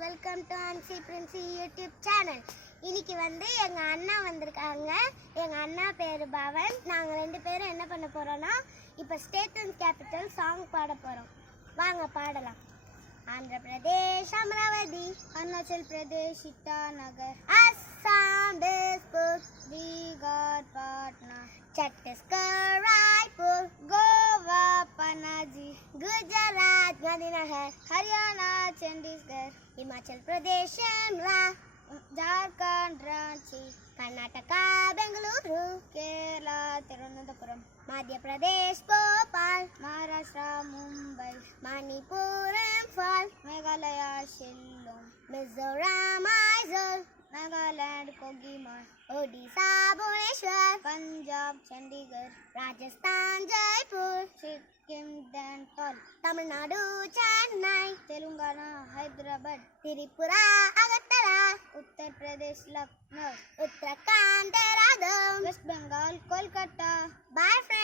Welcome to ஆன்சி பிரின்சி YouTube channel. இன்னைக்கு எங்க அண்ணா வந்திருக்காங்க. எங்க அண்ணா பேரு பவன். நாங்க ரெண்டு பேரும் என்ன பண்ண போறோம்னா இப்போ ஸ்டேட் அண்ட் கேபிட்டல் சாங் பாட போறோம். வாங்க பாடலாம். ஆந்திர பிரதேஷ் அமராவதி, அருணாச்சல் பிரதேஷ் இட்டாநகர், அஸ்ஸாம் டிஸ்பூர், பீகார் பாட்னா, சத்தீஸ்கர் ராய்ப்பூர், கோவா பனாஜி, குஜராத் காந்திநகர், ஹரியானா சண்டிகர், हिमाचल प्रदेश शिमला, झारखंड रांची, कर्नाटका बेंगलुरु, केरला तिरुवनंतपुरम, मध्य प्रदेश भोपाल, महाराष्ट्र मुंबई, मणिपुर इम्फाल, मेघालय शिलोंग, मिजोरम आइजोल, नागालैंड कोहिमा, ओडिशा भुवनेश्वर, पंजाब चंडीगढ़, राजस्थान जयपुर, सिक्किम देंतल, Tamil Nadu Chennai, Telangana Hyderabad, Tripura Agartala, Uttar Pradesh Lucknow, Uttarakhand Dehradun, west Bengal Kolkata. Bye friends.